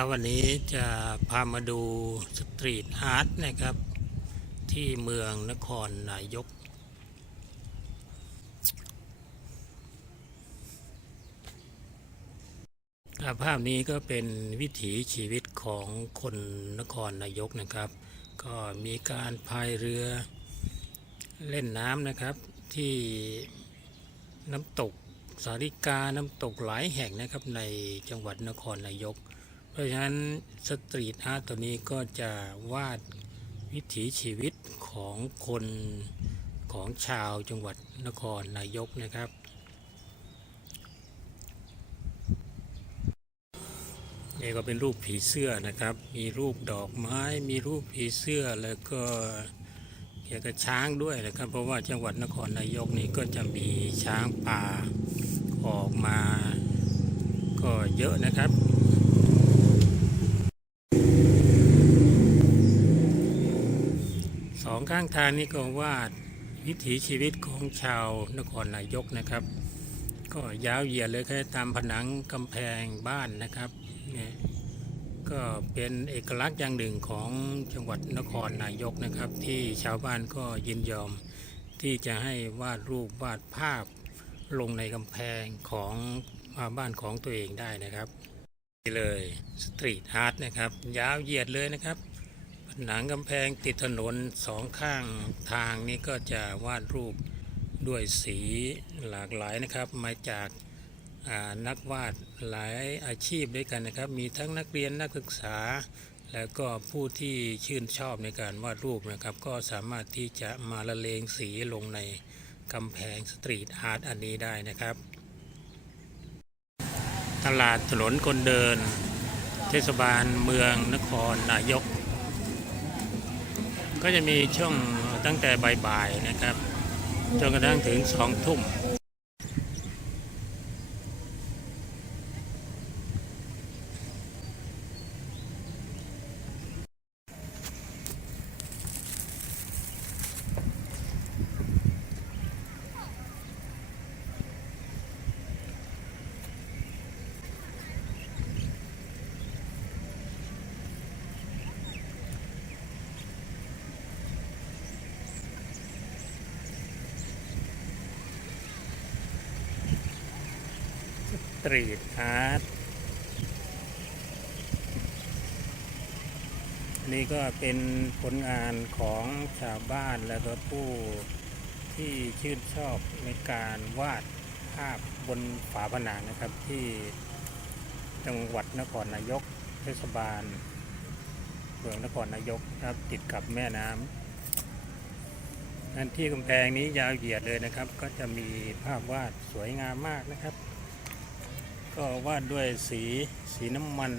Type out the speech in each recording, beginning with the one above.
ครับ วันนี้จะพามาดูสตรีทอาร์ตนะครับ ที่เมืองนครนายก ภาพนี้ก็เป็นวิถีชีวิตของคนนครนายกนะครับ ก็มีการพายเรือเล่นน้ำนะครับที่น้ำตกสาริกาน้ำตกหลายแห่งนะครับในจังหวัดนครนายก ราะฉะนั้นสตรีทอาร์ตตัวนี้ก็จะวาดวิถีชีวิตของคนของชาวจังหวัดนครนายกนะครับ นี่ก็เป็นรูปผีเสื้อนะครับ มีรูปดอกไม้ มีรูปผีเสื้อแล้วก็เกี่ยวกับช้างด้วยนะครับ เพราะว่าจังหวัดนครนายกนี่ก็จะมีช้างป่าออกมา ก็เยอะนะครับ สอง ข้างทางนี้ก็วาดวิถีชีวิตของชาวนครนายกนะครับ ก็ยาวเหยียดเลยแค่ตามผนังกำแพงบ้านนะครับเนี่ยก็เป็นเอกลักษณ์อย่างหนึ่งของจังหวัดนครนายกนะครับ ที่ชาวบ้านก็ยินยอมที่จะให้วาดรูปวาดภาพลงในกำแพงของอบ้านของตัวเองได้นะครับนี่เลยสตรีทอาร์ตนะครับ ยาวเหยียดเลยนะครับ ผนังกำแพงติดถนนสองข้างทางนี้ก็จะวาดรูปด้วยสีหลากหลายนะครับ มาจากานักวาดหลายอาชีพด้วยกันนะครับ มีทั้งนักเรียนนักศึกษา แล้วก็ผู้ที่ชื่นชอบในการวาดรูปนะครับ ก็สามารถที่จะมาละเลงสีลงในกำแพงสตรีทอาร์ตอันนี้ได้นะครับ ตลาดถนนคนเดิน เทศบาลเมืองนครนายก ก็จะมีช่วงตั้งแต่บ่ายๆนะครับจนกระทั่งถึงสองทุ่ม รีทอาร์ตนี่ก็เป็นผลงานของชาวบ้านแล้วก็ผู้ที่ชื่นชอบในการวาดภาพบนฝาผนังนะครับที่จังหวัดนครนายกเทศบาลเมืองนครนายกครับติดกับแม่น้ำนั่นที่กำแพงนี้ยาวเหยียดเลยนะครับ ก็จะมีภาพวาดสวยงามมากนะครับ ก็วาดด้วยสีสีน้ำมัน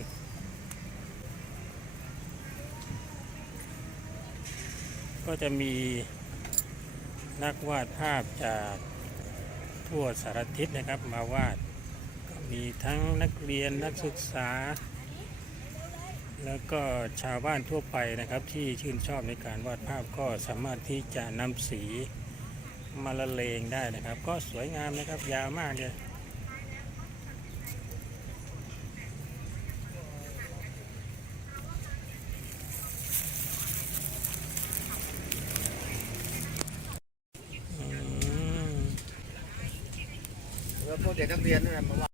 ก็จะมีนักวาดภาพจากทั่วสารทิศนะครับมาวาดก็มีทั้งนักเรียนนักศึกษา แล้วก็ชาวบ้านทั่วไปนะครับที่ชื่นชอบในการวาดภาพก็สามารถที่จะนำสีมาละเลงได้นะครับ ก็สวยงามนะครับยาวมากเลย อืม แล้วพวกเด็กนักเรียนนั่นแหละมาว่า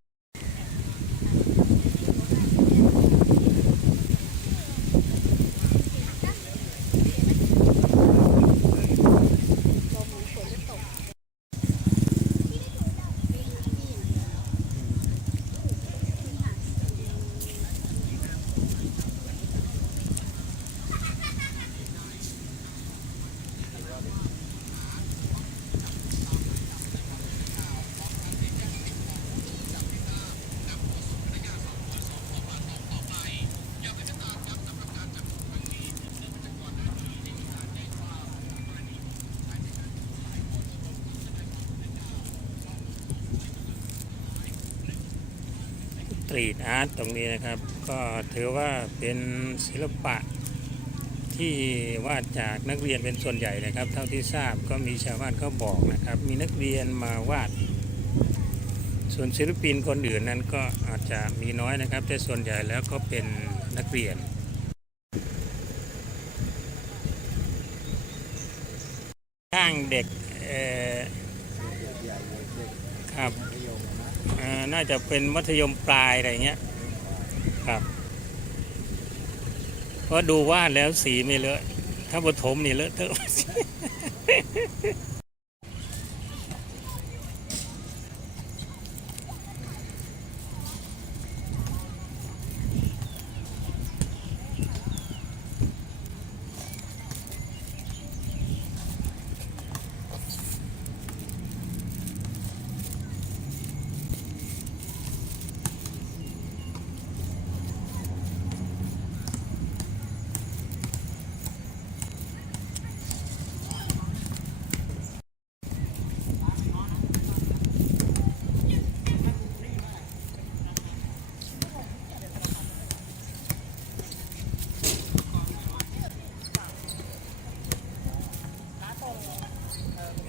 ตรีทอาร์ตตรงนี้นะครับ ก็ถือว่าเป็นศิลปะที่วาดจากนักเรียนเป็นส่วนใหญ่นะครับ เท่าที่ทราบก็มีชาวบ้านเขาบอกนะครับ มีนักเรียนมาวาด ส่วนศิลปินคนอื่นนั้นก็อาจจะมีน้อยนะครับ แต่ส่วนใหญ่แล้วก็เป็นนักเรียนข้างเด็กครับ น่าจะเป็นมัธยมปลายอะไรเงี้ยครับเพราะดูว่าดแล้วสีไม่เลอะ ถ้าปฐมนี่เลอะเทอะ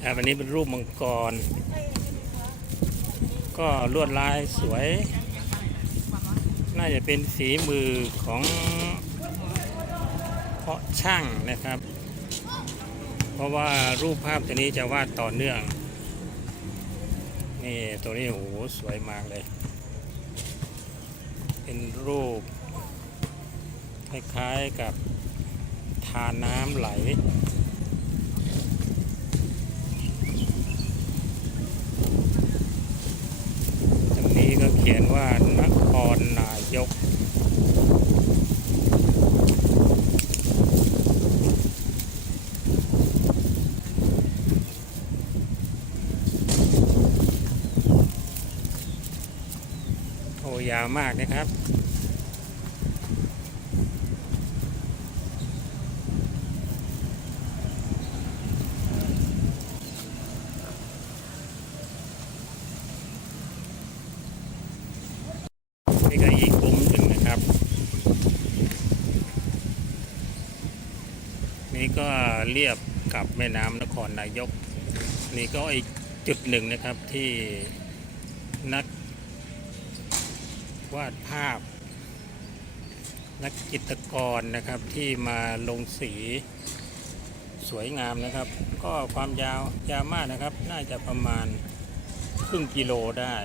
ครับอันนี้เป็นรูปมังกร ก็ลวดลายสวย น่าจะเป็นฝีมือของเพาะช่างนะครับ เพราะว่ารูปภาพตัวนี้จะวาดต่อเนื่องนี่ตัวนี้โอ้โหสวยมากเลย เป็นรูป คล้ายๆกับทาน้ำไหล ขียนว่านครนายก โอ้ยาวมากนะครับ นี่ก็อีกกลุ่มหนึ่งนะครับ นี่ก็เรียบกับแม่น้ำนครนายก นี่ก็อีกจุดหนึ่งนะครับที่นักวาดภาพ นักจิตรกรนะครับที่มาลงสีสวยงามนะครับ ก็ความยาวยาวมากนะครับ น่าจะประมาณครึ่งกิโลได้